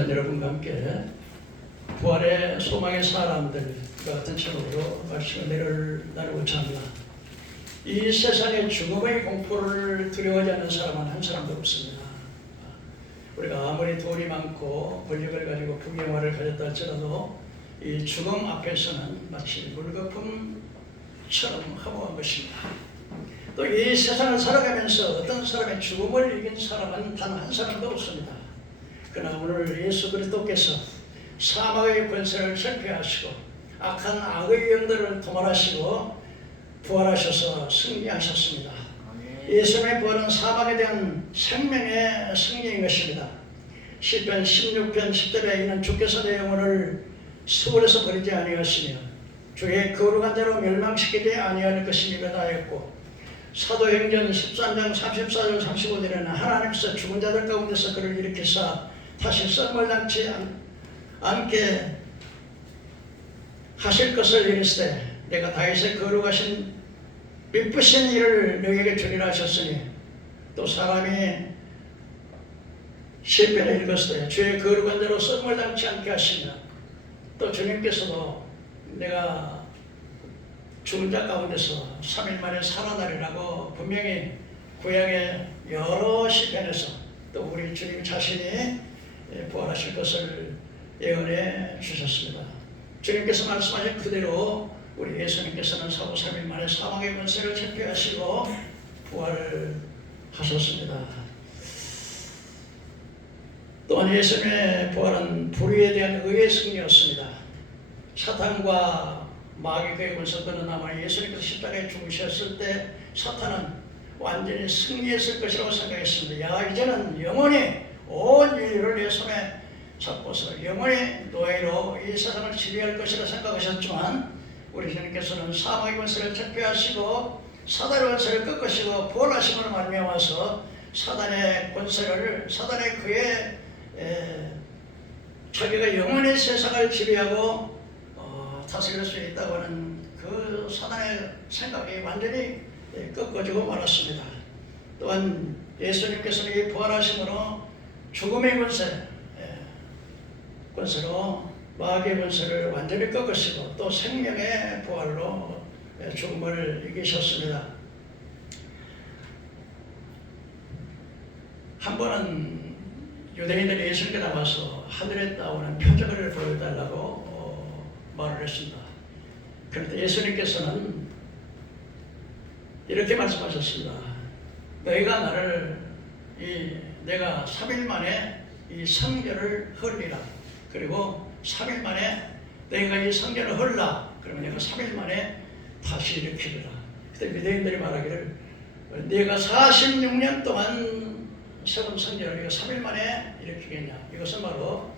저는 여러분과 함께 부활의 소망의 사람들 같은 제목으로 말씀을 나누고자 합니다. 이 세상에 죽음의 공포를 두려워하지 않는 사람은 한 사람도 없습니다. 우리가 아무리 돈이 많고 권력을 가지고 부귀영화를 가졌다 할지라도 이 죽음 앞에서는 마치 물거품처럼 허무한 것입니다. 또 이 세상을 살아가면서 어떤 사람의 죽음을 이긴 사람은 단 한 사람도 없습니다. 그러나 오늘 예수 그리스도께서 사망의 권세를 철폐하시고 악한 악의 영들을 도말하시고 부활하셔서 승리하셨습니다. 예수님의 부활은 사망에 대한 생명의 승리인 것입니다. 시편 16편 10절에 이는 주께서 내 영혼을 수월에서 버리지 아니하시며 주의 거룩한 자로 멸망시키지 아니할 것임이라 하였고, 사도행전 13장 34절 35절에는 하나님께서 죽은 자들 가운데서 그를 일으키사 다시 썩을 당치 않게 하실 것을 이르시되 내가 다윗의 거룩하신 미쁘신 일을 너에게 주리라 하셨으니, 또 사람이 시편에 읽었을 때 주의 거룩한 자로 썩을 당치 않게 하시며, 또 주님께서도 내가 죽은 자 가운데서 3일 만에 살아나리라고 분명히 구약의 여러 시편에서 또 우리 주님 자신이 부활하실 것을 예언해 주셨습니다. 주님께서 말씀하신 그대로 우리 예수님께서는 사후 3일 만에 사망의 권세를 철폐하시고 부활하셨습니다. 또한 예수님의 부활은 불의에 대한 의의 승리였습니다. 사탄과 마귀의 권세 끊어나마 예수님께서 십자가에 죽으셨을 때 사탄은 완전히 승리했을 것이라고 생각했습니다. 야, 이제는 영원히 온 인류를 내 손에 잡고서 영원히 노예로 이 세상을 지배할 것이라 생각하셨지만, 우리 주님께서는 사망의 권세를 철폐하시고 사단의 권세를 꺾으시고 부활하심으로 말미암아서 사단의 권세를, 사단의 그의 자기가 영원히 세상을 지배하고 다스릴 수 있다고 하는 그 사단의 생각이 완전히 꺾어지고 말았습니다. 또한 예수님께서는 이 부활하심으로 죽음의 권세로 마귀의 권세를 완전히 꺾으시고 또 생명의 부활로 죽음을 이기셨습니다. 한 번은 유대인들이 예수님께 나와서 하늘에 나오는 표적을 보여달라고 말을 했습니다. 그런데 예수님께서는 이렇게 말씀하셨습니다. 너희가 나를 내가 3일 만에 이 성전을 헐리라. 그리고 3일 만에 너희가 이 성전을 헐라. 그러면 내가 3일 만에 다시 일으키리라. 그때 유대인들이 말하기를 네가 46년 동안 세운 성전을 네가 3일 만에 일으키겠냐. 이것은 바로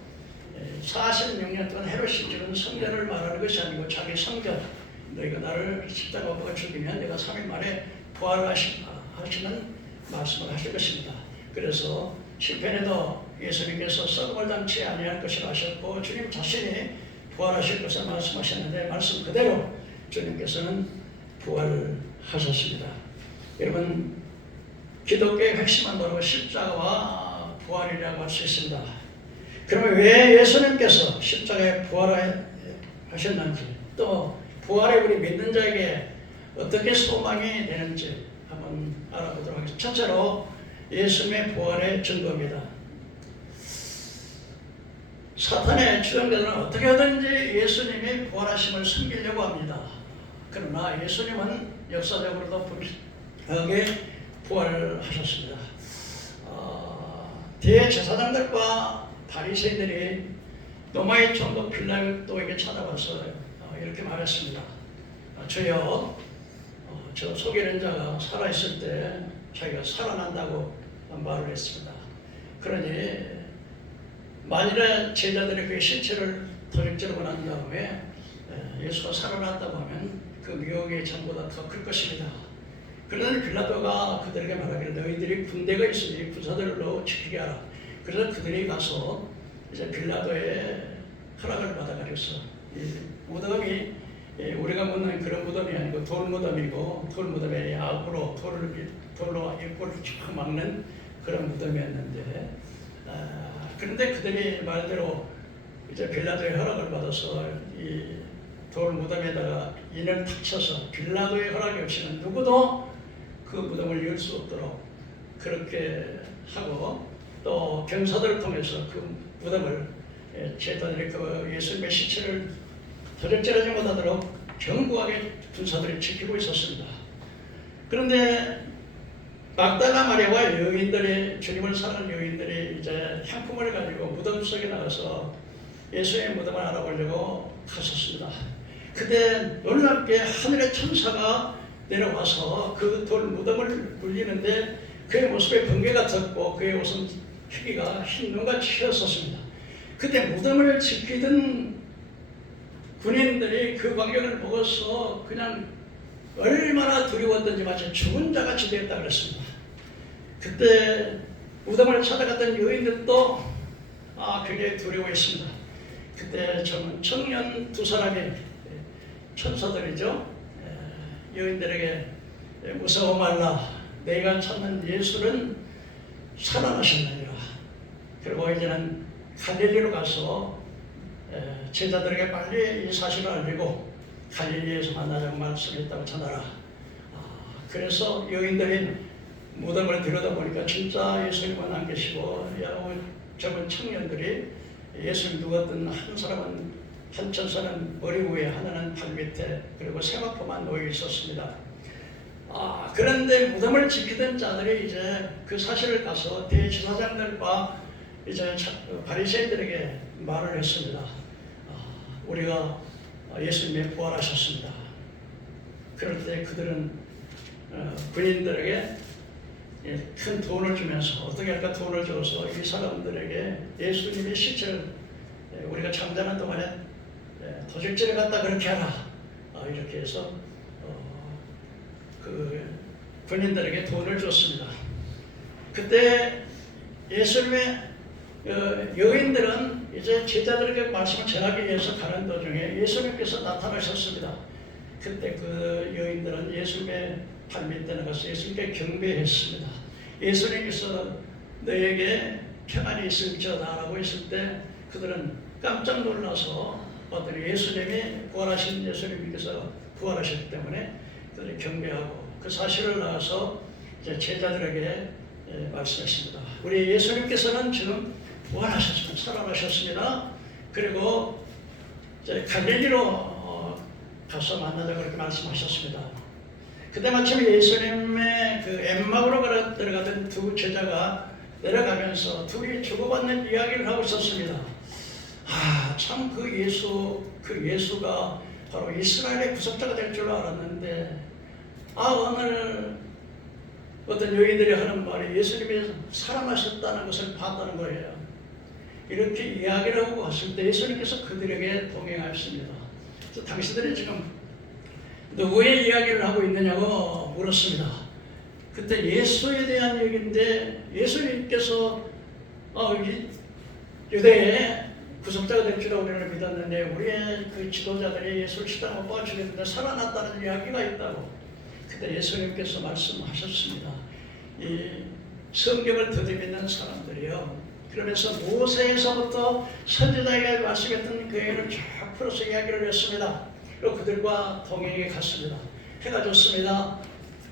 46년 동안 헤롯이 지은 성전을 말하는 것이 아니고 자기 성전, 너희가 나를 십자가 못 박아 죽이면 내가 3일 만에 부활하시는 말씀을 하실 것입니다. 그래서 시편에도 예수님께서 썩음을 당치 아니할 것이라 하셨고, 주님 자신이 부활하실 것을 말씀하셨는데 말씀 그대로 주님께서는 부활하셨습니다. 여러분, 기독교의 핵심은 바로 십자가와 부활이라고 할 수 있습니다. 그러면 왜 예수님께서 십자가에 부활하셨는지, 또 부활에 우리 믿는 자에게 어떻게 소망이 되는지 한번 알아보도록 하겠습니다. 첫째로 예수님의 부활의 증거입니다. 사탄의 주장자들은 어떻게 하든지 예수님이 부활하심을 숨기려고 합니다. 그러나 예수님은 역사적으로도 분명하게 부활하셨습니다. 대제사장들과 바리새인들이 로마의 총독 빌라도에게 찾아와서 이렇게 말했습니다. 주여, 저 속이는 자가 살아있을 때 자기가 살아난다고 말을 했습니다. 그러니 만일에 제자들이 그의 신체를 도적질하고 난 다음에 예수가 살아났다고 하면 그 미혹의 전보다 더 클 것입니다. 그러니 빌라도가 그들에게 말하기를 너희들이 군대가 있으니 군사들로 지키게 하라. 그래서 그들이 가서 이제 빌라도의 허락을 받아가려서 무덤이 우리가 묻는 그런 무덤이 아니고 돌 무덤이고, 돌 무덤에 악으로 돌로 입구를 쭉 막는 그런 무덤이었는데, 그런데 그들이 말대로 이제 빌라도의 허락을 받아서 이 돌 무덤에다가 인을 탁 쳐서 빌라도의 허락이 없이는 누구도 그 무덤을 열 수 없도록 그렇게 하고, 또 병사들을 통해서 그 무덤을 제자들이 그 예수님의 시체를 도적질하지 못하도록 견고하게 군사들이 지키고 있었습니다. 그런데 막달라 마리아와 여인들이, 주님을 사랑하는 여인들이 이제 향품을 가지고 무덤 속에 나가서 예수의 무덤을 알아보려고 갔었습니다. 그때 놀랍게 하늘의 천사가 내려와서 그 돌 무덤을 물리는데 그의 모습에 번개가 떴고 그의 옷은 희기가 흰 눈같이 휘었었습니다. 그때 무덤을 지키던 군인들이 그 광경을 보고서 그냥 얼마나 두려웠던지 마치 죽은 자같이 되었다 그랬습니다. 그때 무덤을 찾아갔던 여인들도 굉장히 두려워했습니다. 그때 청년 두 사람이 천사들이죠. 여인들에게 무서워 말라, 내가 찾는 예수는 살아나셨느니라. 그리고 이제는 갈릴리로 가서 제자들에게 빨리 이 사실을 알리고 갈릴리에서 만나자고 말씀했다고 전하라. 그래서 여인들이 무덤을 들여다보니까 진짜 예수님은 안 계시고 여러 젊은 청년들이 예수님 누웠던 한 사람은 한 천사는 머리 위에, 하나는 발 밑에, 그리고 세마포만 놓여 있었습니다. 그런데 무덤을 지키던 자들이 이제 그 사실을 가서 대제사장들과 이제 바리새인들에게 말을 했습니다. 우리가 예수님이 부활하셨습니다. 그럴 때 그들은 군인들에게 큰 돈을 주면서 어떻게 할까 돈을 줘서 이 사람들에게 예수님의 시체를 우리가 잠자는 동안에 도적질에 갔다 그렇게 하라, 이렇게 해서 그 군인들에게 돈을 줬습니다. 그때 예수님의 여인들은 이제 제자들에게 말씀을 전하기 위해서 가는 도중에 예수님께서 나타나셨습니다. 그때 그 여인들은 예수님의 발 밑에 나가서 예수님께 경배했습니다. 예수님께서 너에게 평안이 있을지어다 라고 했을 때 그들은 깜짝 놀라서 예수님이 부활하신 예수님께서 부활하셨기 때문에 그들이 경배하고 그 사실을 나와서 이제 제자들에게 말씀했습니다. 우리 예수님께서는 지금 부활하셨습니다. 살아나셨습니다. 그리고 이제 갈릴리로 가서 만나자고 그렇게 말씀하셨습니다. 그때 마침 예수님의 그 엠마오로 들어가던 두 제자가 내려가면서 둘이 주고받는 이야기를 하고 있었습니다. 참 그 예수가 바로 이스라엘의 구속자가 될 줄 알았는데 오늘 어떤 여인들이 하는 말이 예수님이 살아나셨다는 것을 봤다는 거예요. 이렇게 이야기를 하고 갔을 때 예수님께서 그들에게 동행하였습니다. 그래서 당신들이 지금 누구의 이야기를 하고 있느냐고 물었습니다. 그때 예수에 대한 얘기인데 예수님께서 유대의 구속자가 될 줄 우리는 믿었는데 우리의 그 지도자들이 예수를 시다고 뽑아주겠는데 살아났다는 이야기가 있다고. 그때 예수님께서 말씀하셨습니다. 이 성경을 더듬이는 사람들이요, 그러면서 모세에서부터 선지자에게 말씀했던 그 얘기를 쫙 풀어서 이야기를 했습니다. 그리고 그들과 동행에 갔습니다. 해가 졌습니다.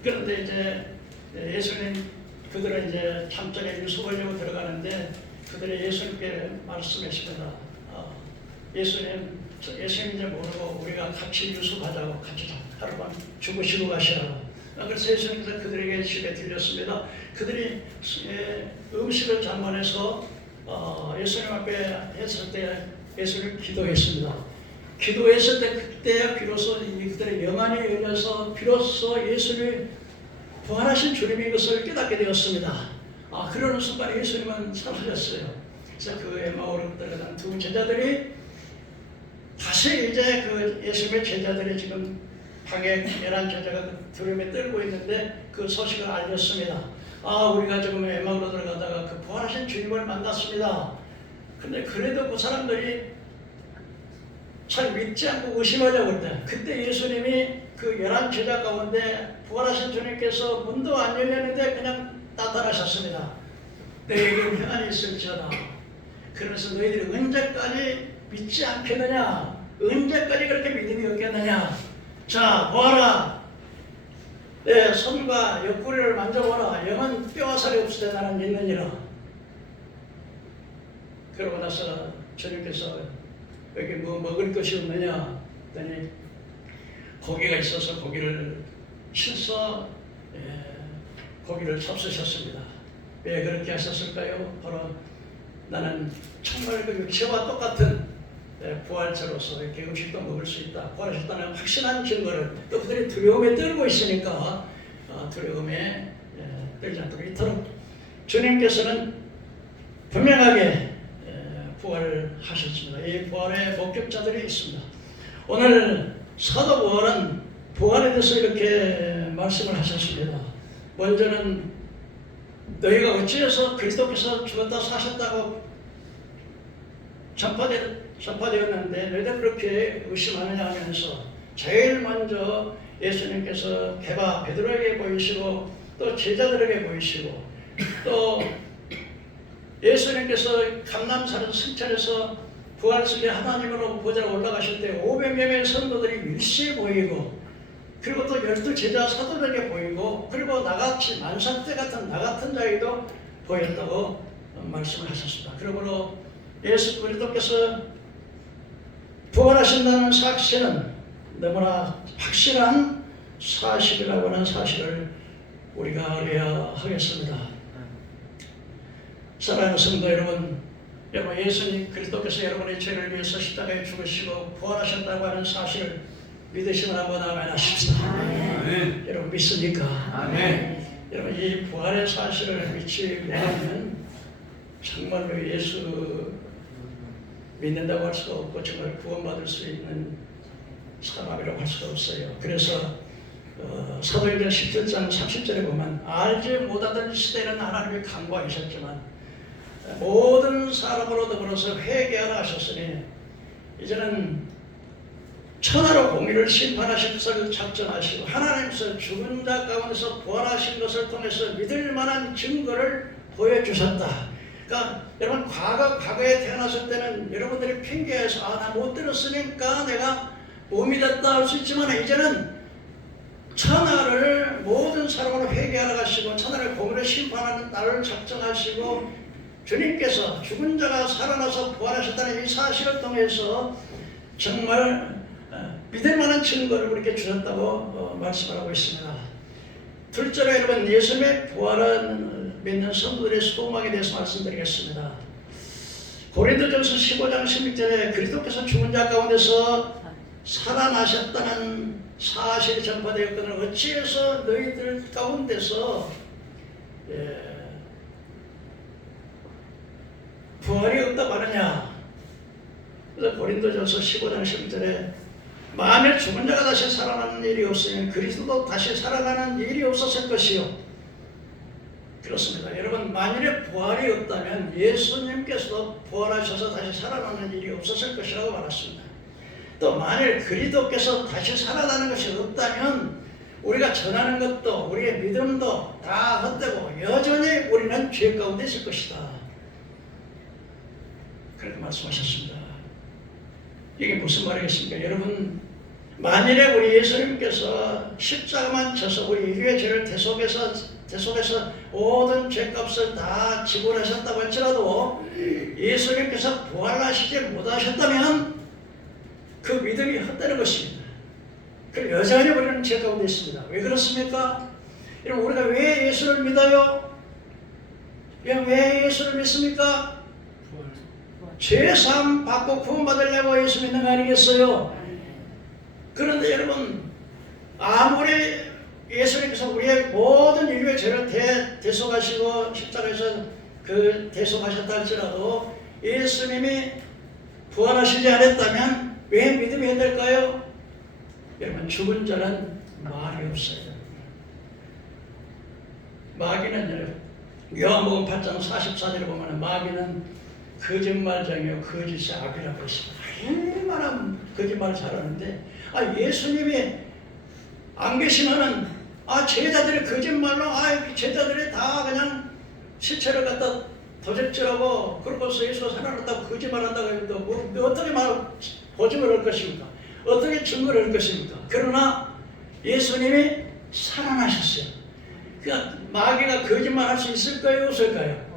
그런데 이제 예수님, 그들은 이제 잠자리에 유숙하려고 들어가는데 그들이 예수님께 말씀했습니다. 예수님 이제 모르고 우리가 같이 유숙하자고, 같이 하루만 주무시고 가시라고. 그래서 예수님께서 그들에게 집에 들렸습니다. 그들이 음식을 장만해서 예수님 앞에 했을 때 예수님 기도했습니다. 기도했을 때 그때 비로소 그들의 영안이 열려서 비로소 예수님이 부활하신 주님인 것을 깨닫게 되었습니다. 그러는 순간 예수님은 사라졌어요. 그래서 그 엠마오로 들어간 두 제자들이 다시 이제 그 예수님의 제자들이 지금 방에 11제자가 두려움에 떨고 있는데 그 소식을 알렸습니다. 우리가 지금 엠마오로 들어가다가 그 부활하신 주님을 만났습니다. 근데 그래도 그 사람들이 잘 믿지 않고 의심하려고 했다. 그때 예수님이 그 11제자 가운데 부활하신 주님께서 문도 안 열렸는데 그냥 나타나셨습니다. 너에게 평안이 있을지어다. 그래서 너희들이 언제까지 믿지 않겠느냐? 언제까지 그렇게 믿음이 없겠느냐? 자, 보아라. 내 손과 옆구리를 만져보라. 영은 뼈와 살이 없을 때 나는 믿느니라. 그러고 나서 주님께서 여기 뭐 먹을 것이 없느냐 했더니 고기가 있어서 고기를 실서 고기를 잡수셨습니다. 왜 그렇게 하셨을까요? 바로 나는 정말 그 육체와 똑같은 부활체로서 이렇게 음식도 먹을 수 있다. 부활하셨다는 확신한 증거를 또 그들이 두려움에 떨고 있으니까 두려움에 떨지 않도록 이토록 주님께서는 분명하게 부활하셨습니다. 이 부활의 목격자들이 있습니다. 오늘 사도 바울은 부활에 대해서 이렇게 말씀을 하셨습니다. 먼저는 너희가 어찌해서 그리스도께서 죽었다 사셨다고 전파되었는데 너희들 그렇게 의심하느냐 하면서 제일 먼저 예수님께서 베드로에게 보이시고 또 제자들에게 보이시고 또 예수님께서 감람산 승천에서 부활 속에 하나님으로 보좌로 올라가실 때 500여 명의 성도들이 일시에 보이고 그리고 또 12제자 사도들에게 보이고 그리고 나같이 만삭대 같은 나 같은 자에게도 보였다고 말씀을 하셨습니다. 그러므로 예수 그리스도께서 부활하신다는 사실은 너무나 확실한 사실이라고 하는 사실을 우리가 알아야 하겠습니다. 사랑하는 성도 여러분, 예수님 그리스도께서 여러분의 죄를 위해서 십자가에 죽으시고 부활하셨다고 하는 사실을 믿으시면 한번 아멘 하십시다. 아멘. 여러분 믿습니까? 아멘. 여러분 이 부활의 사실을 믿지 못하면 정말로 예수 믿는다고 할 수가 없고 정말 구원받을 수 있는 사람이라고 할 수가 없어요. 그래서 사도행전 17장 30절에 보면 알지 못하던 시대는 하나님이 강구하셨지만 모든 사람으로 더불어서 회개하라 하셨으니 이제는 천하로 공의를 심판하실 것을 작정하시고 하나님께서 죽은 자 가운데서 부활하신 것을 통해서 믿을 만한 증거를 보여주셨다. 그러니까 여러분 과거에 태어났을 때는 여러분들이 핑계해서 나 못 들었으니까 내가 못 믿었다 할 수 있지만 이제는 천하를 모든 사람으로 회개하러 가시고 천하를 공의로 심판하는 날을 작정하시고 주님께서 죽은 자가 살아나서 부활하셨다는 이 사실을 통해서 정말 믿을 만한 증거를 우리에게 주셨다고 말씀을 하고 있습니다. 둘째로 여러분 예수님의 부활을 믿는 성도들의 소망에 대해서 말씀드리겠습니다. 고린도전서 15장 16절에 그리스도께서 죽은 자 가운데서 살아나셨다는 사실이 전파되었거늘 어찌해서 너희들 가운데서 부활이 없다고 하느냐. 그래서 고린도전서 15장 16절에 만일 죽은 자가 다시 살아나는 일이 없으면 그리스도도 다시 살아나는 일이 없었을 것이요. 그렇습니다. 여러분 만일에 부활이 없다면 예수님께서도 부활하셔서 다시 살아나는 일이 없었을 것이라고 말했습니다. 또 만일 그리스도께서 다시 살아나는 것이 없다면 우리가 전하는 것도 우리의 믿음도 다 헛되고 여전히 우리는 죄 가운데 있을 것이다. 그렇게 말씀하셨습니다. 이게 무슨 말이겠습니까? 여러분 만일에 우리 예수님께서 십자가만 져서 우리 인류의 죄를 대속해서 모든 죄값을 다 지불하셨다고 할지라도 예수님께서 부활하시지 못하셨다면 그 믿음이 헛되는 것입니다. 그리고 여전히 우리는 죄 가운데 있습니다. 왜 그렇습니까? 여러분 우리가 왜 예수를 믿어요? 왜 예수를 믿습니까? 죄사함 받고 구원받으려고 예수 믿는 거 아니겠어요? 그런데 여러분 아무리 예수님께서 우리의 모든 인류의 죄를 대속하시고 십자가에서 대속하셨다 할지라도 예수님이 부활하시지 않았다면 왜 믿음이 안 될까요? 여러분 죽은 자는 말이 없어요. 마귀는 요한복음 8장 44절에 보면 마귀는 거짓말장이요 거짓의 악이라고 했습니다. 얼마나 거짓말을 잘하는데 예수님이 안 계시면은 제자들이 거짓말로 제자들이 다 그냥 시체를 갖다 도적질하고 그러고서 예수가 살아났다고 거짓말한다고 해도 뭐 어떻게 보증을 할 것입니까? 어떻게 증거를 할 것입니까? 그러나 예수님이 살아나셨어요. 그러니까 마귀가 거짓말할 수 있을까요? 없을까요?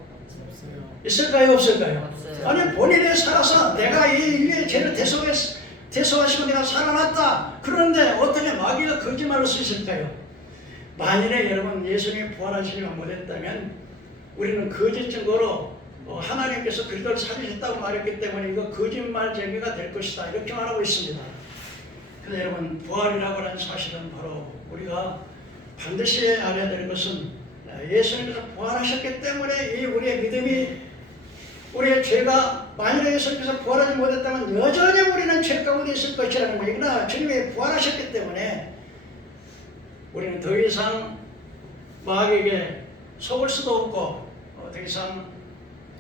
있을까요? 없을까요? 아니 본인이 살아서 내가 이 인류의 죄를 대속하시고 내가 살아났다. 그런데 어떻게 마귀가 거짓말할 수 있을까요? 만일에 여러분 예수님이 부활하시지만 못했다면 우리는 거짓 증거로 하나님께서 그리스도를 살리셨다고 말했기 때문에 이거 거짓말 제기가 될 것이다 이렇게 말하고 있습니다. 그래서 여러분 부활이라고 하는 사실은 바로 우리가 반드시 알아야 될 것은 예수님께서 부활하셨기 때문에 이 우리의 믿음이 우리의 죄가 만일에 예수님께서 부활하지 못했다면 여전히 우리는 죄 가운데 있을 것이라는 거예요. 그러나 주님이 부활하셨기 때문에 우리는 더 이상 마귀에게 속을 수도 없고 더 이상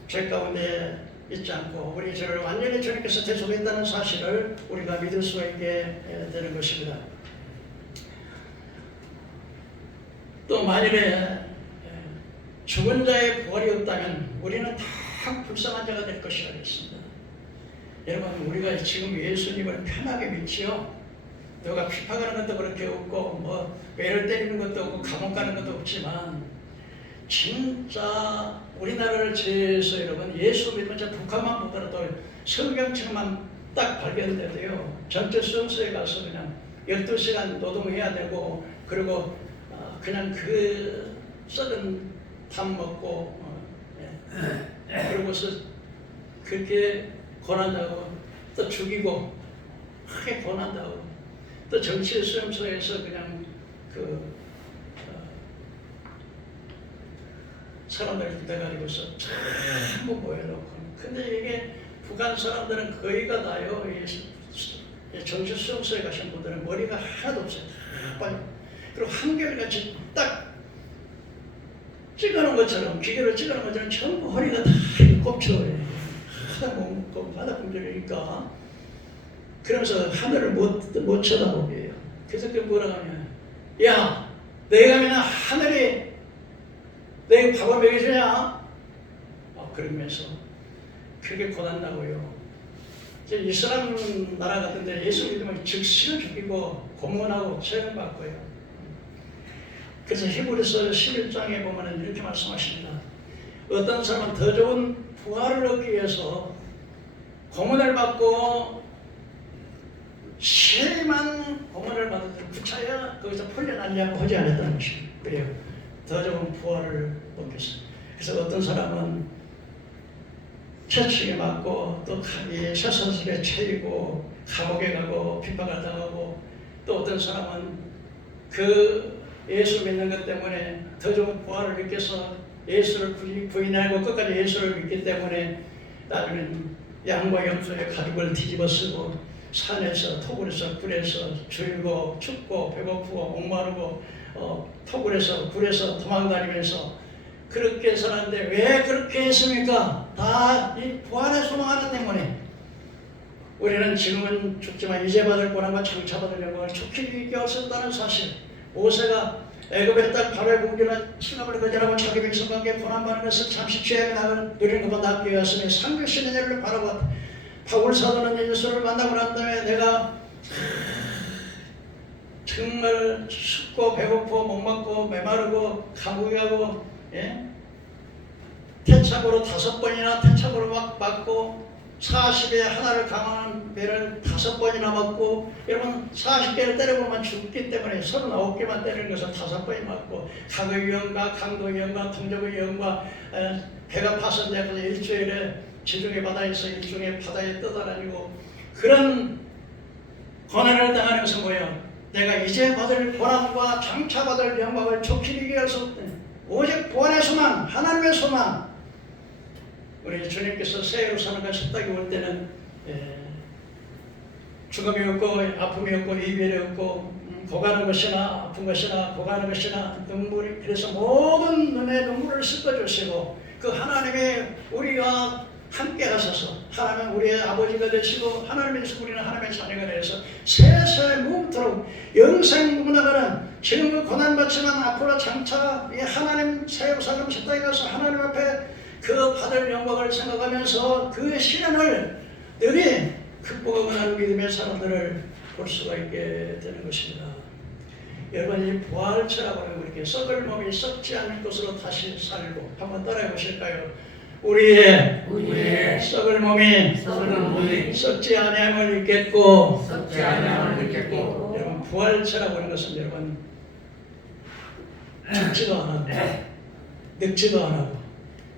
죄 가운데 있지 않고 우리 죄를 완전히 주님께서 대속했다는 사실을 우리가 믿을 수 있게 되는 것입니다. 또 만일에 죽은 자의 부활이 없다면 우리는 다 불쌍한 자가 될 것이라고 했습니다. 여러분 우리가 지금 예수님을 편하게 믿지요. 누가 핍박하는 것도 그렇게 없고 뭐 매를 때리는 것도 없고 감옥 가는 것도 없지만 진짜 우리나라를 제해서 여러분 예수 믿으면 북한만 보더라도 성경책만 딱 발견돼도요 전체 수용소에 가서 그냥 12시간 노동해야 되고 그리고 그냥 그 썩은 밥 먹고 그러고서 그렇게 권한다고 또 죽이고 크게 권한다고 또 정치 수용소에서 그냥 사람들을 부대가지고서 전부 모여놓고 근데 이게 북한 사람들은 거의가 다요 정치 수용소에 가신 분들은 머리가 하나도 없어요. 빨리 그리고 한결같이 딱 찍어놓은 것처럼 기계로 찍어놓은 것처럼 전부 허리가 다 꼽혀요. 하다 공절이니까 그러면서 하늘을 못 쳐다보게 해요. 그래서 그 뭐라고 하냐 야 내가 그냥 하늘이 내가 밥을 먹여주냐 그러면서 그렇게 권한다고요. 이슬람 나라 같은데 예수 믿으면 즉시로 죽이고 고문하고 처형받고요. 그래서 히브리서 11장에 보면 이렇게 말씀하십니다. 어떤 사람은 더 좋은 부활을 얻기 위해서 고문을 받고 심한 고문을 받았더니 구차야 거기서 풀려나려고 하지 않았다는 것입니다. 왜요? 더 좋은 부활을 얻기 위해서. 그래서 어떤 사람은 채찍에 맞고 또 쇠사슬에 채이고 감옥에 가고 핍박을 당하고 또 어떤 사람은 그 예수 믿는 것 때문에 더 좋은 부활을 느껴서 예수를 부인하고 끝까지 예수를 믿기 때문에 나중에는 양과 염소의 가죽을 뒤집어 쓰고 산에서 토굴에서 굴에서 줄고 춥고 배고프고 목마르고 토굴에서 굴에서 도망다니면서 그렇게 살았는데 왜 그렇게 했습니까? 다 이 부활의 소망 하나 때문에 우리는 지금은 죽지만 이제 받을 고난과 장차 받을 영광을 좋게 이겨 왔었다는 사실. 모세가 애굽의 딸 바로의 궁전에 승합을 거절하고 자기 백성과 함께 고난받는 것을 잠시 죄악의 낙을 누리는 것보다 낫게 하였으니 상급신의 예를 바라봤다. 바울 사도는 예수를 만나고 난 다음에 내가 정말 춥고 배고프고 목마르고 메마르고 감옥에 가고 태착으로 5번이나 태착으로 막 맞고 40에 하나를 강하는 배를 5번이나 맞고 여러분 40개를 때려보면 죽기 때문에 39개만 때리는 것을 5번이 맞고 강의 위험과 강도 위험과 동족의 위험과 배가 파손되어서 일주일에 지중해 바다에서 일종의 바다에 떠다니고 그런 고난을 당하는 것은 뭐예요? 내가 이제 받을 고난과 장차 받을 영광을 좋게 이기기 위해서 오직 부활의 소망, 하나님의 소망. 우리 주님께서 새 예루살렘과 새 땅에 올 때는 죽음이 없고 아픔이 없고 이별이 없고 고가는 것이나 아픈 것이나 고가는 것이나 눈물이 그래서 모든 눈에 눈물을 씻어주시고 그 하나님의 우리와 함께 하셔서 하나님 우리의 아버지가 되시고 하나님에서 우리는 하나님의 자녀가 되어서 세세 무궁토록 영생 무궁하가는 지금은 고난받지만 앞으로 장차 이 하나님 새 예루살렘 새 땅에 가서 하나님 앞에 그 받을 영광을 생각하면서 그 시련을 늘이 극복하는 믿음의 사람들을 볼 수가 있게 되는 것입니다. 여러분, 이 부활체라고 하는 거 이렇게 썩을 몸이 썩지 않을 것으로 다시 살고 한번 따라해 보실까요? 우리의 썩을 몸이 썩지 아니함을 입겠고 여러분, 부활체라고 하는 것은 여러분 죽지도 않고 늙지도 않고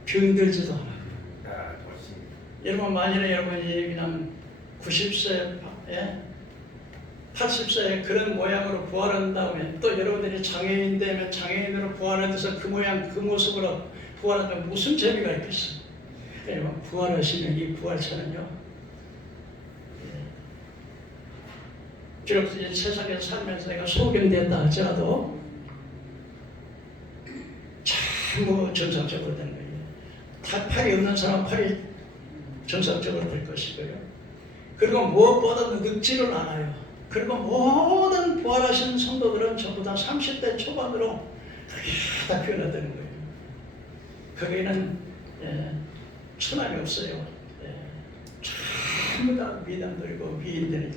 병들지도 않고 여러분, 만일에 여러분이 그냥 90세 80세에 그런 모양으로 부활한 다음에 또 여러분들이 장애인 되면 장애인으로 부활해서 그 모양 그 모습으로 부활하면 무슨 재미가 있겠어요? 여러분, 부활하시는 이 부활체는요, 비록 이 세상에 살면서 내가 소경됐다 할지라도 전부 정상적으로 되는 거예요. 팔이 없는 사람은 팔이 정상적으로 될 것이고요. 그리고 무엇보다도 늙지를 않아요. 그리고 모든 부활하신 성도들은 전부 다 30대 초반으로 다 변화되는 거예요. 거기에는 천함이 없어요. 전부 다 미담들이고 미인들이.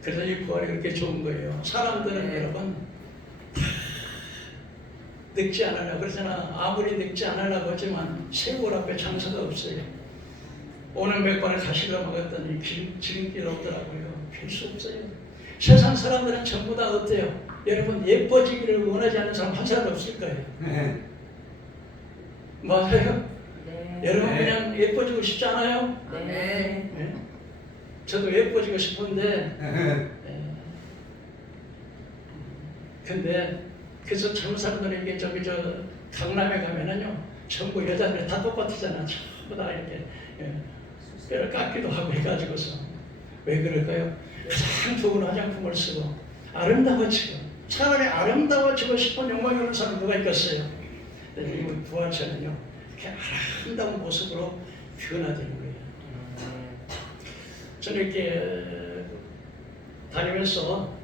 그래서 이 부활이 그렇게 좋은 거예요. 사람들은 여러분 늙지 않으려고 그러잖아. 아무리 늙지 않으려고 하지만 세월 앞에 장사가 없어요. 오늘 몇 번을 가시러 먹었더니 지름길 없더라고요. 별 수 없어요. 세상 사람들은 전부 다 어때요? 여러분, 예뻐지기를 원하지 않는 사람 한 사람 없을 거예요. 맞아요? 네. 여러분 그냥 예뻐지고 싶지 않아요? 네. 네? 저도 예뻐지고 싶은데 근데 그래서 젊은 사람들에게 저기 강남에 가면은요 전부 여자들이 다 똑같으잖아. 전부 다 이렇게 뼈를 깎기도 하고 해가지고서 왜 그럴까요? 가장 좋은 화장품을 쓰고 아름다워지고 차라리 아름다워지고 싶은 욕망이 없는 사람 누가 있겠어요? 이 부활체는요 이렇게 아름다운 모습으로 변화되는 거예요. 저는 이렇게 다니면서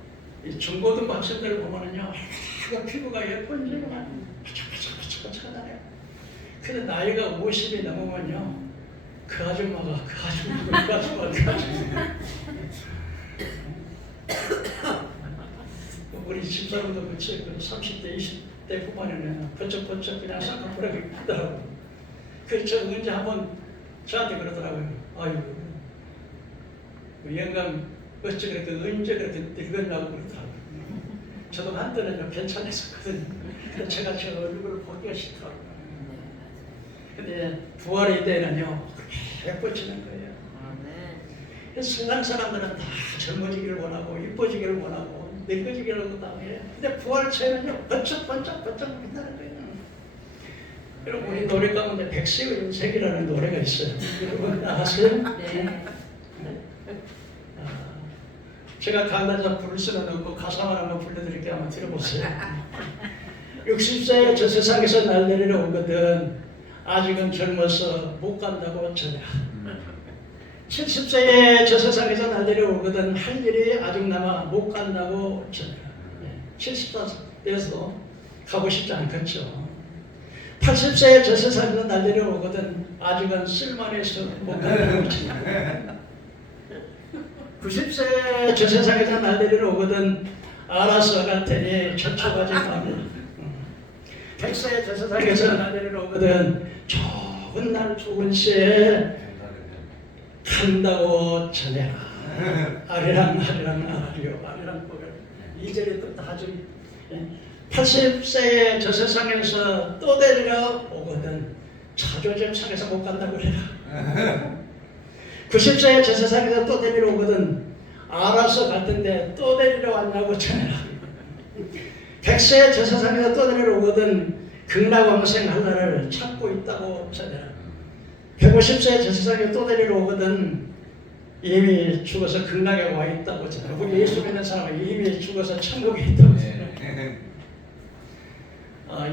이 중고등 학생들을 보면은요 피부가 예쁜지만 바짝바짝바짝바짝하잖아요. 근데 나이가 50이 넘으면요 그 아줌마가 그 아줌마 우리 집사람도 그치 30대 20대 후반에는 번쩍번쩍 그냥 쌍꺼풀하게 크더라고요. 그래서 언제 한번 저한테 그러더라고요. 아유 영감 어찌 그렇게 언제 그렇게 늙었냐고 그러더라고요. 저도 한때는 괜찮았었거든요. 근데 제가 제 얼굴을 보기가 싫더라고요. 근데 부활의 때는요 예뻐지는 거예요. 그래서 세상 사람들은 다 젊어지기를 원하고 이뻐지기를 원하고 늙어지기를 원하고 근데 부활체는요 번쩍번쩍 빛나는 거예요. 여러분 우리 노래 가운데 백세의 은색이라는 노래가 있어요. 여러분 아세요? 네. 제가 강단자 부를 수는 없고 가사만 한번 불러드릴게요. 한번 들어보세요. 60세에 저 세상에서 날 내리러 오거든 아직은 젊어서 못 간다고 전해라. 70세에 저 세상에서 날 내려오거든 할 일이 아직 남아 못 간다고 전해라. 70세에서도 가고 싶지 않겠죠. 80세에 저 세상에서 날 내려오거든 아직은 쓸만해서 못 간다고 전해라. 90세에 저 세상에서 날 내려오거든 알아서 갈 테니 저촉하지 말라. 100세에 저 세상에서 날 내려오거든 좋은 날 좋은 시에 간다고 전해라. 아리랑 아리랑 고별 2절에 또 아주 80세에 저 세상에서 또 데리러 오거든 자존심 상해서 못 간다고 그래라. 90세에 저 세상에서 또 데리러 오거든 알아서 갈 텐데 또 데리러 왔냐고 전해라. 100세에 저 세상에서 또 데리러 오거든 극락왕생 할 날을 찾고 있다고 전해라. 150세에 저 세상에 또 데리러 오거든 이미 죽어서 극락에 와 있다고 전해라. 우리 예수 믿는 사람은 이미 죽어서 천국에 있다고 전해라.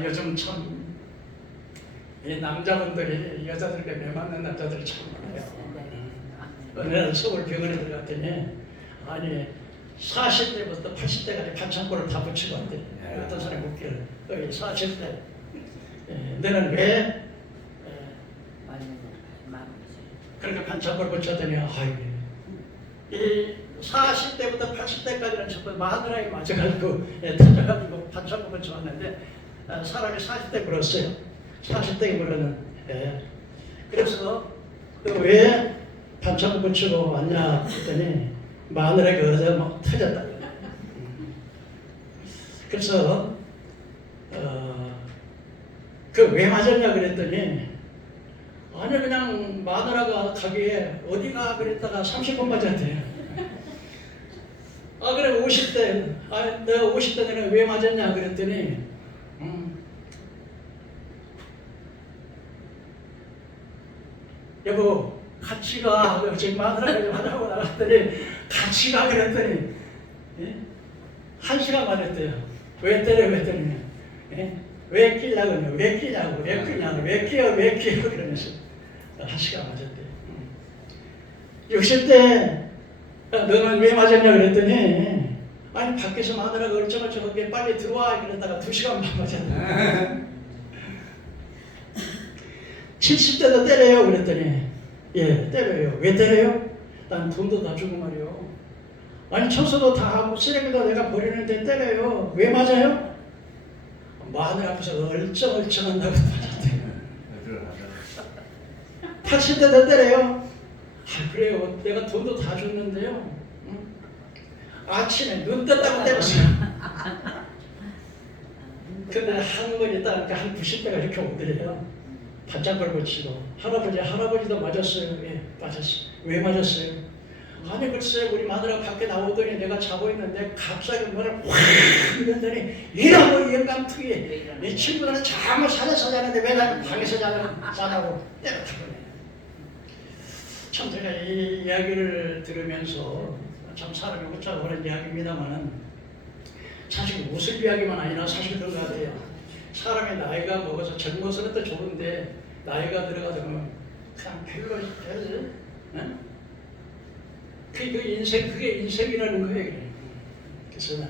요즘 참 이 남자분들이 여자들과 매맞는 남자들이 참 많아요. 어느 날 서울 병원에 들어갔더니 아니 40대부터 80대까지 반창고를 다 붙이고 왔대. 어떤 사람이 웃기를 거의 40대 너는 왜 그렇게 반창고를 고쳤더니 이 40대부터 80대까지는 전부 마누라에 맞아가지고 터져가지고 반창고 고쳐왔는데 사람이 40대 물었어요. 40대에 물으면 그래서 왜 반창고 고치고 왔냐 했더니 마누라가 어제 막 터졌다. 그래서 그 왜 맞았냐 그랬더니 아니 그냥 마누라가 가기에 어디가 그랬다가 30번 맞았대요. 그래 50대 내가 50대 내가 왜 맞았냐 그랬더니 여보 같이 가. 지금 마누라가 하자고 나갔더니 같이 가 그랬더니 1시간 맞았대요. 왜 때려 그랬더니 왜 끼려고 그러냐 왜 끼냐고 왜 끼냐고 왜 끼어 그러면서 1시간 맞았대요. 60대 너는 왜 맞았냐 그랬더니 아니 밖에서 마누라가 얼쩡얼쩡 빨리 들어와 그랬다가 2시간만 맞았대. 70대도 때려요 그랬더니 예 때려요. 왜 때려요? 난 돈도 다 주고 말이요. 아니 청소도 다 하고 쓰레기도 내가 버리는데 때려요. 왜 맞아요? 마누라 앞에서 얼쩡얼쩡한다고 맞았대요. 80대도 때려요. 그래요. 내가 돈도 다 줬는데요. 아침에 눈 떴다고 때렸어요. 근데 한 번 있다니까 한 90대가 이렇게 오더래요. 반짝거리 고치고 할아버지도 맞았어요. 예, 맞았어요. 왜 맞았어요? 아니 글쎄 우리 마누라 밖에 나오더니 내가 자고 있는데 갑자기 문을 확 열더니 이러고 영감투기 내 친구들은 잠을 자자서 자는데 왜 나는 방에서 자라고 때렸다고. 참 제가 이 이야기를 들으면서 참 사람이 웃자고 그런 이야기입니다만 사실 웃을 이야기만 아니라 사실 그런 것 같아요. 사람이 나이가 먹어서 젊어서는 또 좋은데 나이가 들어가서 그냥 별로 응? 그게 인생이라는 거예요. 그래서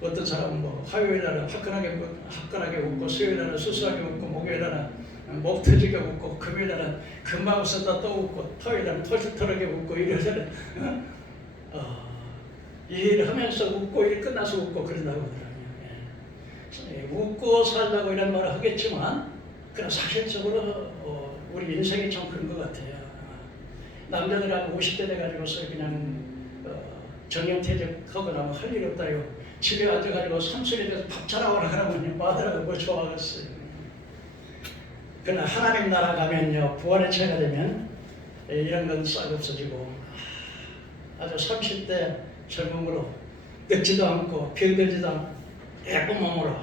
어떤 사람은 뭐 화요일 날은 화끈하게 웃고 수요일 날은 수수하게 웃고 목요일 날은 목 터지게 웃고 금요일 날은 금방 웃었다 또 웃고 토요일 날은 토실토르게 웃고 일요일 날은 일을 하면서 웃고 일 끝나서 웃고 그런다고 하더라고요. 웃고 살라고 이런 말을 하겠지만 그러나 사실적으로 우리 인생이 참 그런 것 같아요. 남자들이 한 50대 돼가지고서 그냥 정년퇴직하거나 할 일 없다요. 집에 앉아가지고 산소리에 대해서 밥 잘하거나 그러면 마누라가 뭐 좋아하겠어요. 그러나 하나님 나라 가면요 부활의 체가 되면 이런 건 싹 없어지고 아주 30대 젊음으로 늙지도 않고 병들지도 않고 예쁜 몸으로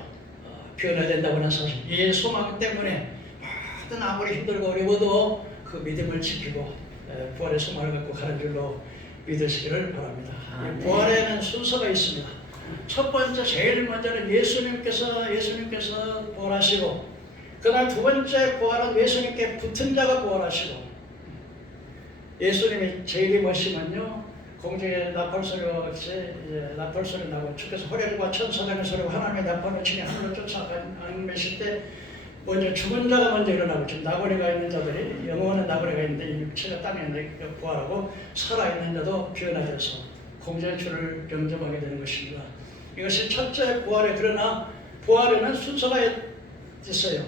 변해야 된다고 하는 사실 이 소망 때문에 모든 아무리 힘들고 어려워도 그 믿음을 지키고 부활의 소망을 갖고 가는 줄로 믿으시기를 바랍니다. 부활에는 순서가 있습니다. 첫 번째 제일 먼저는 예수님께서 부활하시고 그다음 두 번째 부활은 예수님께 붙은 자가 부활하시고 예수님이 제일이 뭐시면요 공중에 나팔소리와 같이 나팔소리 나고 주께서 호련과 천사장의 소리와 하나님의 나팔을 치니 하늘로 쫓아가실 때 먼저 죽은 자가 먼저 일어나고 지금 나고리가 있는 자들이 영혼은 나고리가 있는데 이 육체가 땅에 있는데 부활하고 살아있는 자도 변화돼서 공중의 주를 영접하게 되는 것입니다. 이것이 첫째 부활에 그러나 부활에는 순서가 있어요.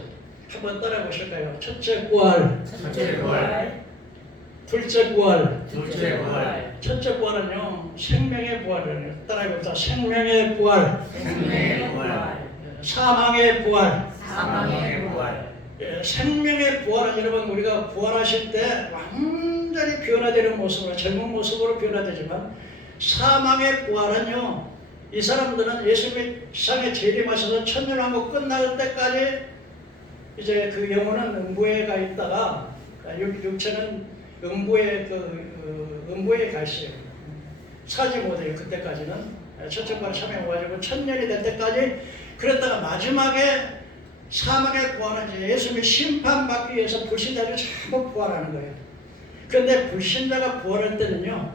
한번 따라해 보실까요? 첫째 부활, 둘째 부활, 첫째 부활은요 생명의 부활이에요. 따라해 봅시다. 생명의 부활, 사망의 부활. 생명의 부활은 여러분 우리가 부활하실 때 완전히 변화되는 모습으로 젊은 모습으로 변화되지만 사망의 부활은요 이 사람들은 예수님의 세상에 재림하셔서 천년왕국 끝날 때까지 이제 그 영혼은 음부에 가 있다가 육체는 음부에 음부에 가 있어요. 사지 못해요. 그때까지는 첫째 부활 참여 와가지고 천년이 될 때까지 그랬다가 마지막에 사망의 부활은 이제 예수님이 심판받기 위해서 불신자를 전부 부활하는 거예요. 그런데 불신자가 부활할 때는요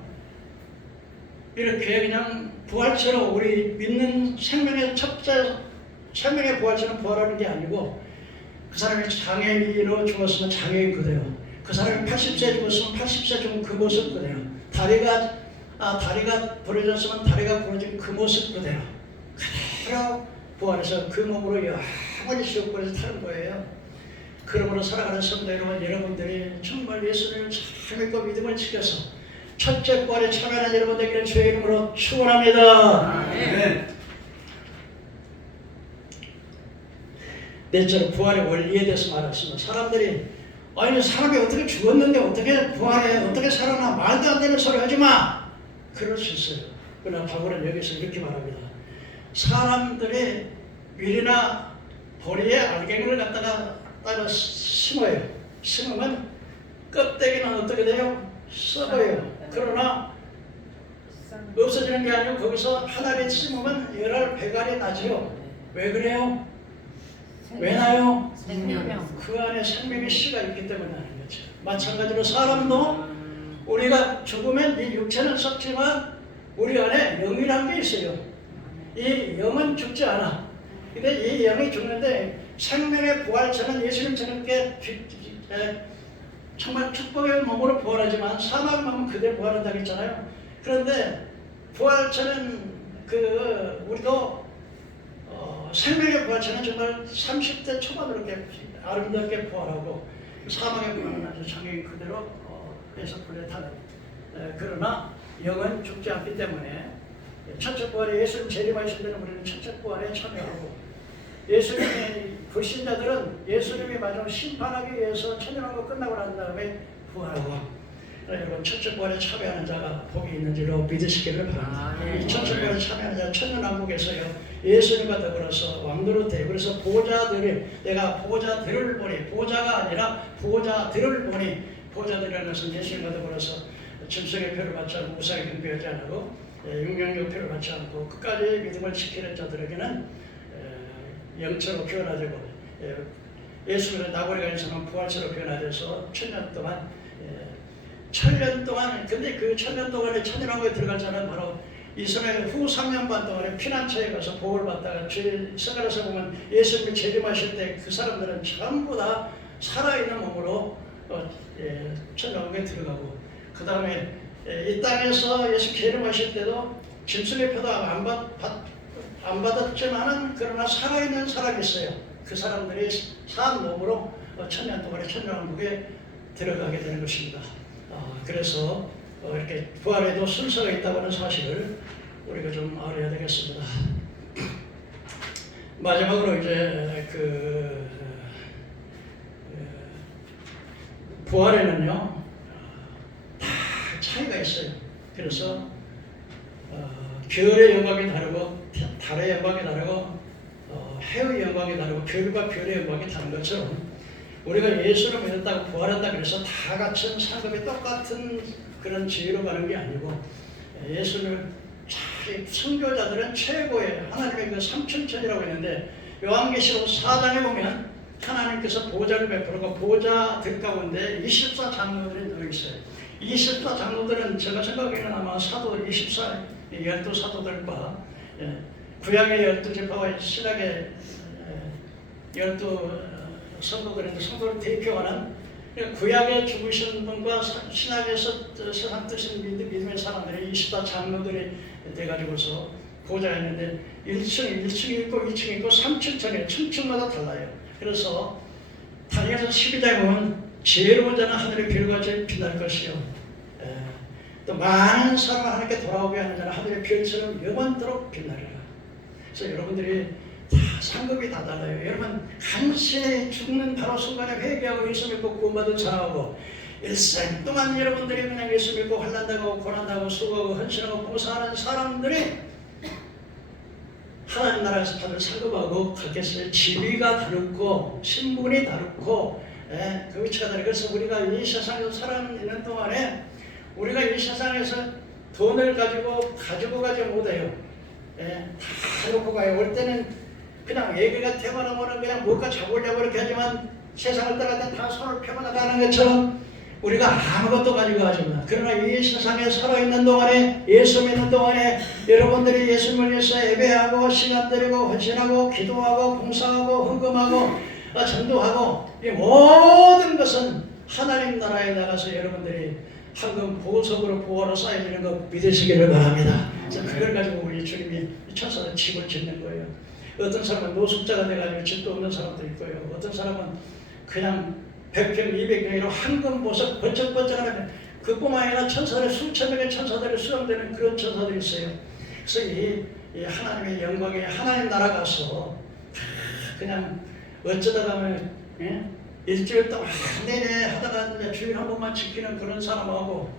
이렇게 그냥 부활처럼 우리 믿는 생명의 첫째 생명의 부활처럼 부활하는 게 아니고 그 사람이 장애인으로 죽었으면 장애인 그대로, 그 사람이 80세 죽었으면 80세 죽은 그 모습 그대로, 다리가 부러졌으면 다리가 부러진 그 모습 그대로 부활해서 그 몸으로 영원히 지옥불에서 타는 거예요. 그러므로 살아가는 성도 여러분, 여러분들이 정말 예수님을 잘 믿고 믿음을 지켜서 첫째 부활에 참여하는 여러분 되기를 주의 이름으로 축원합니다. 넷째로 부활의 원리에 대해서 말했습니다. 사람들이 아니 사람이 어떻게 죽었는데 어떻게 부활해, 어떻게 살아나, 말도 안 되는 소리 하지 마. 그럴 수 있어요. 그러나 바울은 여기서 이렇게 말합니다. 사람들이 밀이나 보리에 알갱이를 갖다가 심어요. 심으면 껍데기는 어떻게 돼요? 썩어요. 그러나 없어지는 게 아니고 거기서 하나를 심으면 열알 배갈이 나지요. 왜 그래요? 왜 나요? 그 안에 생명의 씨가 있기 때문에 나는 거죠. 마찬가지로 사람도 우리가 죽으면 이 육체는 썩지만 우리 안에 영이라는 게 있어요. 이 영은 죽지 않아. 근데 이 영이 죽는데 생명의 부활처는 예수님처럼 정말 축복의 몸으로 부활하지만 사망의 몸은 그대로 부활한다고 했잖아요. 그런데 부활처는 우리도 생명의 부활처는 정말 30대 초반으로 이렇게 아름답게 부활하고 사망의 부활은 아주 장애인 그대로 해서 불려타는, 그러나 영은 죽지 않기 때문에 첫째 부활에 예수님 재림하신 데는 우리는 첫째 부활에 참여하고, 예수님의 불신자들은 예수님이 마지막 심판하기 위해서 천년왕국 끝나고 난 다음에 부활하고, 여러분 첫째 부활에 참여하는 자가 복이 있는 줄로 믿으시기를 바랍니다. 이 첫째 부활에 참여하는 자는 천년왕국에서요 예수님과 더불어서 왕노릇 돼. 그래서 보호자들이, 내가 보호자들을 보니, 보호자가 아니라 보호자들을 보니, 보호자들이라는 것은 예수님과 더불어서 짐승의 표를 받지 않고 우상의 경배하지 않고 육명의 표를 받지 않고 끝까지 믿음을 지키는 자들에게는 영처로 변화되고, 예수님의 나고리가에서는 부활처로 변화돼서 천년 동안 근데 그 천년 동안에 천년왕국에 들어갈 자는 바로 이스라엘 후 3년 반 동안에 피난처에 가서 보호를 받다가 성경에서 보면 예수님이 재림하실 때 그 사람들은 전부 다 살아있는 몸으로 천년왕국에 들어가고, 그 다음에 이 땅에서 예수 재림하실 때도 짐승의 표도 안 받았지만은 그러나 살아있는 사람이 있어요. 그 사람들이 산 몸으로 천년 동안에 천년왕국에 들어가게 되는 것입니다. 그래서 이렇게 부활에도 순서가 있다고 하는 사실을 우리가 좀 알아야 되겠습니다. 마지막으로 이제 부활에는요 다 차이가 있어요. 그래서 별의 영광이 다르고 달의 영광이 다르고 해의 영광이 다르고 별과 별의 영광이 다른 것처럼 우리가 예수를 믿었다고 부활한다 그래서 다 같은 상급이 똑같은 그런 지위로 가는 게 아니고, 예수를 선교자들은 최고의 하나님의 그 삼층천이라고 했는데 요한계시록 4장에 보면 하나님께서 보좌를 베풀고 보좌들 가운데 24장로들이 들어있어요. 24장로들은 제가 생각하기에는 아마 사도 12사도들과 구약의 12지파와 신약의 12성도들인데 성도를 대표하는 구약에 죽으신 분과 신약에서 세상 뜻을 믿음의 사람들이 24장로들이 돼가지고서 보좌에 있는데 1층이 있고 2층이 있고 3층, 층층마다 달라요. 그래서 다니엘서 12장에 보면 지혜로운 자는 하늘의 별같이 빛날 것이요, 또 많은 사람을 하나님께 돌아오게 하는 자는 하늘의 별처럼 영원토록 빛나리라. 그래서 여러분들이 다 상급이 다 달라요. 여러분 간신히 죽는 바로 순간에 회개하고 예수 믿고 구원받은 자하고 일생 동안 여러분들이 그냥 예수 믿고 환난당하고 고난당하고 수고하고 헌신하고 봉사하는 사람들이 하나님 나라에서 받을 상급하고 각겠어요. 지위가 다르고 신분이 다르고 그 위치가 다르고, 그래서 우리가 이 세상에서 살아있는 동안에 우리가 이 세상에서 돈을 가지고 가지 못해요. 다 놓고 가요. 올 때는 그냥 애기가 태어나면 그냥 뭘까 잡으려고 이렇게 하지만 세상을 떠날 때 다 손을 펴고 나가는 것처럼 우리가 아무것도 가지고 가지 마. 그러나 이 세상에 살아있는 동안에, 예수 믿는 동안에 여러분들이 예수님을 위해서 예배하고 시간 드리고 헌신하고 기도하고 봉사하고 헌금하고 전도하고 이 모든 것은 하나님 나라에 나가서 여러분들이 황금 보석으로 보화로 쌓여지는 것 믿으시기를 바랍니다. 그래서 그걸 가지고 우리 주님이 천사들 집을 짓는 거예요. 어떤 사람은 노숙자가 돼가지고 집도 없는 사람도 있고요. 어떤 사람은 그냥 100평, 200평으로 황금 보석 번쩍번쩍하는 그뿐만 아니라 천사들 수천 명의 천사들이 수용되는 그런 천사들이 있어요. 그래서 이 하나님의 영광에 하나님 나라 가서 그냥 어쩌다 가면 일주일 동안 내내 하다가 주일 한 번만 지키는 그런 사람하고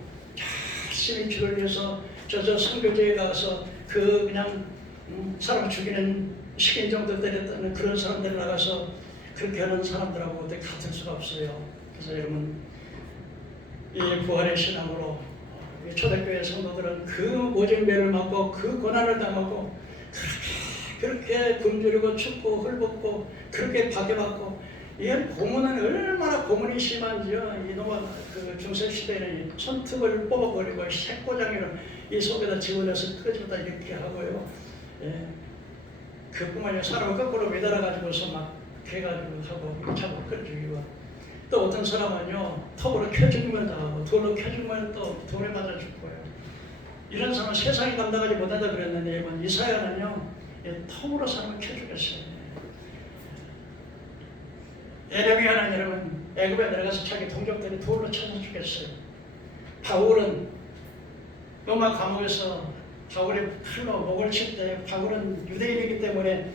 열심히 주를 위해서 저 선교지에 가서 그 그냥 사람 죽이는 식인 정도 때렸다는 그런 사람들 나가서 그렇게 하는 사람들하고 어떻게 같을 수가 없어요. 그래서 여러분 이 부활의 신앙으로 초대교회 성도들은 그 모진배를 맞고 그 고난을 당하고 그렇게 굶주리고 춥고 헐벗고 그렇게 박해받고 이 고문은 얼마나 고문이 심한지요. 이놈은 그 중세 시대에는 손톱을 뽑아버리고 색고장이를 이 속에다 집어넣어서 끄집어다 이렇게 하고요. 그뿐만 아니라 사람을 거꾸로 매달아 가지고서 막 해가지고 하고 잡고 끌 죽이고 또 어떤 사람은요 톱으로 켜죽으면 당하고 돌로 켜죽으면 또 돌에 맞아 죽고요. 이런 사람은 세상이 감당하지 못한다 그랬는데 이사야는요 톱으로 사람을 켜죽였어요. 에레미야는 여러분 애굽에 내려가서 자기 동족들이 돌로 쳐서 죽였어요. 바울은 로마 감옥에서 바울이 칼로 목을 칠 때 바울은 유대인이기 때문에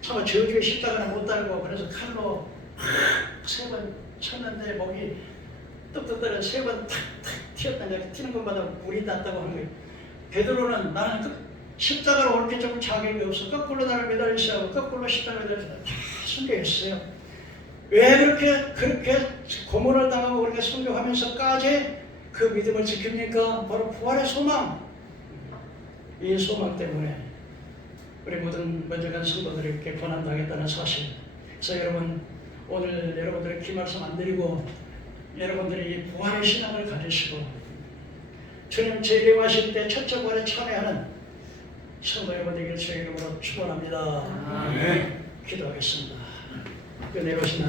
참 저주의 십자가는 못 달고 그래서 칼로 3번 쳤는데 목이 뚝뚝 떨어 3번 탁탁 튀었다니까 튀는 것마다 물이 났다고 하는 거예요. 베드로는 나는 십자가로 옳게 좀 자격이 없어 거꾸로 나를 매달리셔야 하고 거꾸로 십자가를 매달리셔야 다 순교했어요. 왜 그렇게 고문을 당하고 그렇게 순교하면서까지 그 믿음을 지킵니까? 바로 부활의 소망. 이 소망 때문에 우리 모든 먼저간 성도들이 이렇게 고난당했다는 사실. 그래서 여러분 오늘 여러분들의 기말씀 안 드리고 여러분들이 이 부활의 신앙을 가지시고 주님 재림하실 때 첫째 부활에 참여하는 성도 여러분 되기를 주의 이름으로 축원합니다. 기도하겠습니다. 내려오신